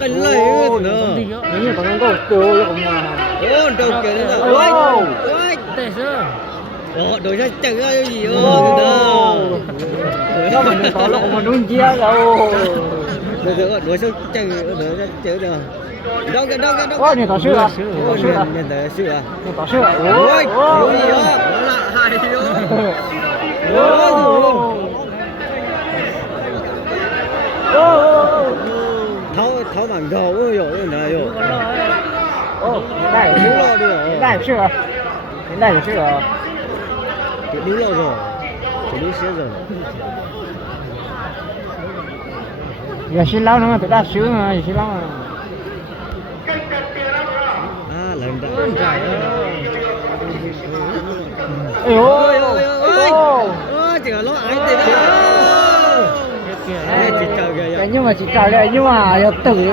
cái này nữa. Nếu như còn có tiêu cũng là. Ô, đâu kìa nữa. Ôi, Tệ sơ. đổi ra chẳng ra cái gì ô, Nó mà đừng có lộ mà đúng chia đâu. đổi sang chẳng đổi ra chữ được. Đâu cái đâu. Ôi, này có sữa à? Có sữa à? Nhận thấy sữa à? Này có sữa à? Ôi, cái gì đó? Là hai đó. Tháo mảng đầu rồi này rồi. Đây là sữa. Đây là sữa. Đây là sữa. Đúng rồi. Chỉ đúng sữa rồi. Giờ xin lâu nữa phải đặt sữa mà, xin lâu mà. À, lần đã. Ôi, Chỉ là nó ái tiền đó. nhưng mà chỉ trả lời nhưng mà tử